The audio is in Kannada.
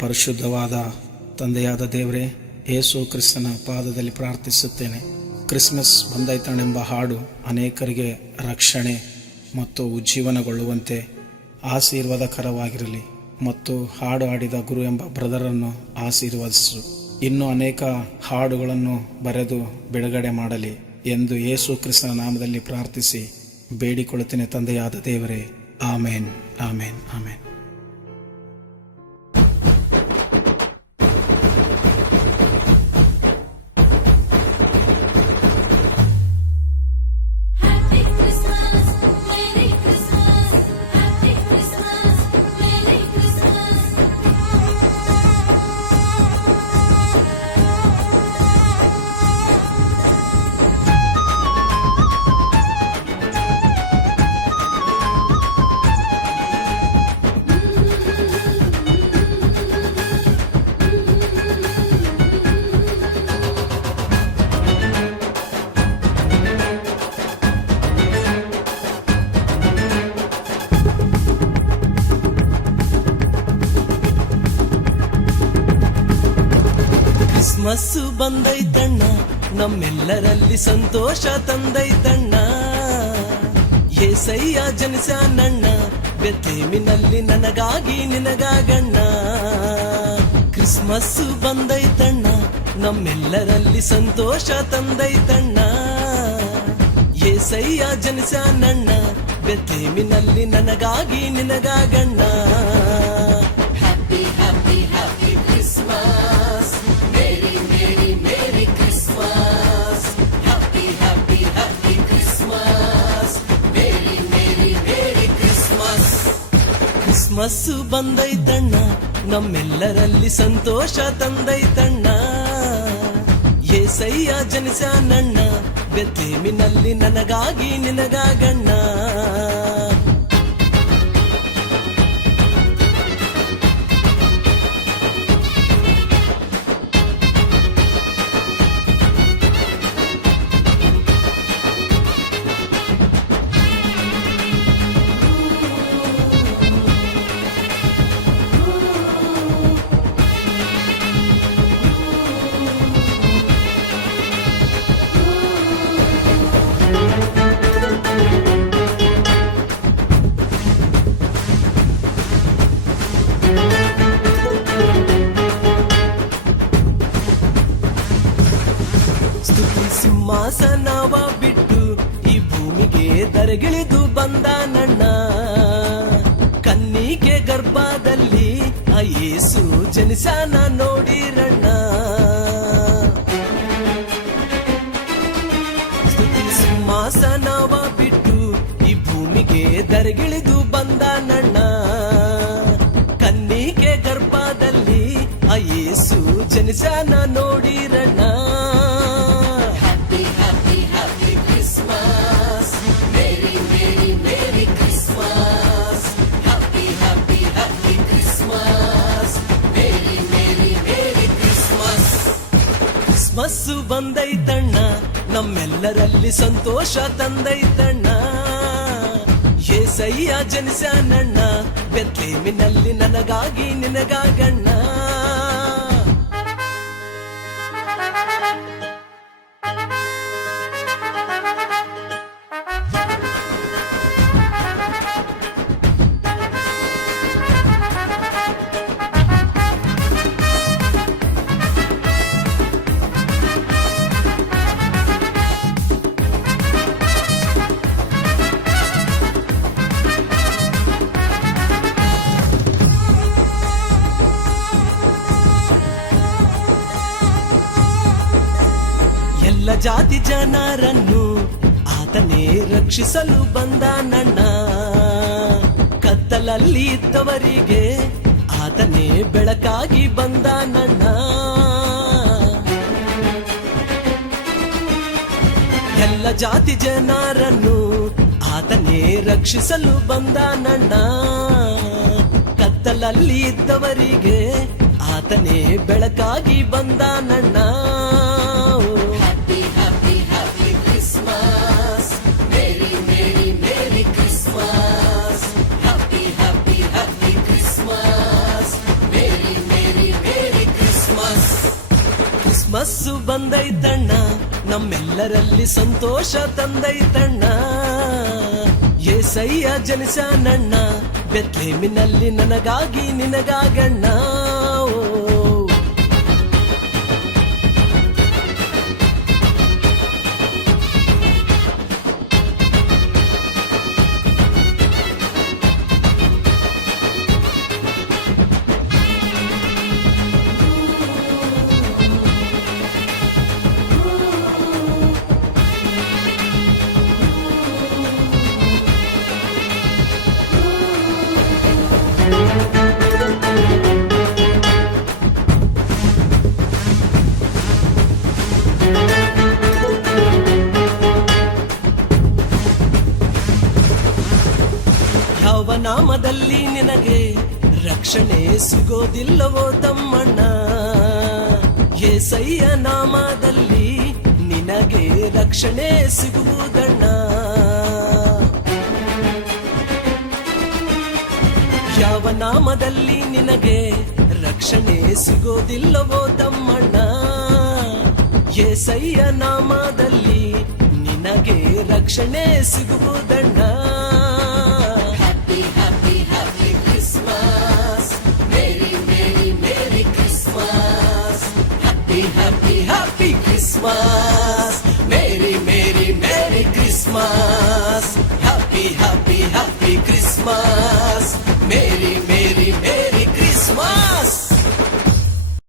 ಪರಿಶುದ್ಧವಾದ ತಂದೆಯಾದ ದೇವರೇ, ಯೇಸು ಕ್ರಿಸ್ತನ ಪಾದದಲ್ಲಿ ಪ್ರಾರ್ಥಿಸುತ್ತೇನೆ. ಕ್ರಿಸ್ಮಸ್ ಬಂದೈತನೆಂಬ ಹಾಡು ಅನೇಕರಿಗೆ ರಕ್ಷಣೆ ಮತ್ತು ಉಜ್ಜೀವನಗೊಳ್ಳುವಂತೆ ಆಶೀರ್ವಾದಕರವಾಗಿರಲಿ ಮತ್ತು ಹಾಡು ಹಾಡಿದ ಗುರು ಎಂಬ ಬ್ರದರನ್ನು ಆಶೀರ್ವದಿಸು. ಇನ್ನೂ ಅನೇಕ ಹಾಡುಗಳನ್ನು ಬರೆದು ಬಿಡುಗಡೆ ಮಾಡಲಿ ಎಂದು ಯೇಸು ಕ್ರಿಸ್ತನ ನಾಮದಲ್ಲಿ ಪ್ರಾರ್ಥಿಸಿ ಬೇಡಿಕೊಳ್ಳುತ್ತೇನೆ ತಂದೆಯಾದ ದೇವರೇ. ಆಮೇನ್, ಆಮೇನ್, ಆಮೇನ್. ಕ್ರಿಸ್ಮಸ್ಸು ಬಂದೈತಣ್ಣ, ನಮ್ಮೆಲ್ಲರಲ್ಲಿ ಸಂತೋಷ ತಂದೈತಣ್ಣ. ಏಸಯ್ಯ ಜನಿಸ್ಯಾನಣ್ಣ, ಬೆತ್ಲೆಹೇಮಿನಲ್ಲಿ ನನಗಾಗಿ ನಿನಗಾಗಣ್ಣ. ಕ್ರಿಸ್ಮಸ್ಸು ಬಂದೈತಣ್ಣ, ನಮ್ಮೆಲ್ಲರಲ್ಲಿ ಸಂತೋಷ ತಂದೈತಣ್ಣ. ಏಸಯ್ಯ ಜನಿಸ್ಯಾನಣ್ಣ, ಬೆತ್ಲೆಹೇಮಿನಲ್ಲಿ ನನಗಾಗಿ ನಿನಗಾಗಣ್ಣ. ಕ್ರಿಸ್ಮಸ್ಸು ಬಂದೈತಣ್ಣ, ನಮ್ಮೆಲ್ಲರಲ್ಲಿ ಸಂತೋಷ ತಂದೈತಣ್ಣ. ಏಸಯ್ಯ ಜನಿಸ್ಯಾನಣ್ಣ, ಬೆತ್ಲೆಹೇಮಿನಲ್ಲಿ ನನಗಾಗಿ ನಿನಗಾಗಣ್ಣ. ಸಿಂಹಾಸನವ ಬಿಟ್ಟು ಈ ಭೂಮಿಗೆ ದರಗಿಳಿದು ಬಂದಾನಣ್ಣ. ಕನ್ನಿಕೆ ಗರ್ಭದಲ್ಲಿ ಆ ಯೇಸು ಜನಿಸ್ಯಾನ ನೋಡಿರಣ್ಣ. ಸಿಂಹಾಸನವ ಬಿಟ್ಟು ಈ ಭೂಮಿಗೆ ದರಗಿಳಿದು ಬಂದಾನಣ್ಣ. ಕನ್ನಿಕೆ ಗರ್ಭದಲ್ಲಿ ಆ ಯೇಸು ಜನಿಸ್ಯಾನ ನೋಡಿರಣ್ಣ. ಕ್ರಿಸ್ಮಸ್ಸು ಬಂದೈತಣ್ಣ, ನಮ್ಮೆಲ್ಲರಲ್ಲಿ ಸಂತೋಷ ತಂದೈತಣ್ಣ. ಏಸಯ್ಯ ಜನಿಸ್ಯಾನಣ್ಣ, ಬೆತ್ಲೆಹೇಮಿನಲ್ಲಿ ನನಗಾಗಿ ನಿನಗಾಗಣ್ಣ. ಎಲ್ಲ ಜಾತಿ ಜನರನ್ನು ಆತನೇ ರಕ್ಷಿಸಲು ಬಂದಾನಣ್ಣ. ಕತ್ತಲಲ್ಲಿ ಇದ್ದವರಿಗೆ ಆತನೇ ಬೆಳಕಾಗಿ ಬಂದಾನಣ್ಣ. ಎಲ್ಲ ಜಾತಿ ಜನರನ್ನು ಆತನೇ ರಕ್ಷಿಸಲು ಬಂದಾನಣ್ಣ. ಕತ್ತಲಲ್ಲಿ ಇದ್ದವರಿಗೆ ಆತನೇ ಬೆಳಕಾಗಿ ಬಂದಾನಣ್ಣ. Happy, happy, happy Christmas. Merry, merry Christmas ಬಂದೈತಣ್ಣ, ನಮ್ಮೆಲ್ಲರಲ್ಲಿ ಸಂತೋಷ ತಂದೈತಣ್ಣ. ಏಸಯ್ಯ ಜನಿಸನಣ್ಣ, ಬೆತ್ಲೆಹೇಮಿನಲ್ಲಿ ನನಗಾಗಿ ನಿನಗಾಗಣ್ಣ. ಯಾವ ನಾಮದಲ್ಲಿ ನಿನಗೆ ರಕ್ಷಣೆ ಸಿಗೋದಿಲ್ಲವೋ ತಮ್ಮಣ್ಣ, ಏಸಯ್ಯ ನಾಮದಲ್ಲಿ ನಿನಗೆ ರಕ್ಷಣೆ ಸಿಗುವುದಣ್ಣ. ಯಾವ ನಾಮದಲ್ಲಿ ನಿನಗೆ ರಕ್ಷಣೆ ಸಿಗೋದಿಲ್ಲವೋ ತಮ್ಮಣ್ಣ, ಏಸಯ್ಯ ನಾಮದಲ್ಲಿ ನಿನಗೆ ರಕ್ಷಣೆ ಸಿಗುವುದಣ್ಣ. Happy Christmas, Merry Merry Merry Christmas, Happy Happy Happy Christmas.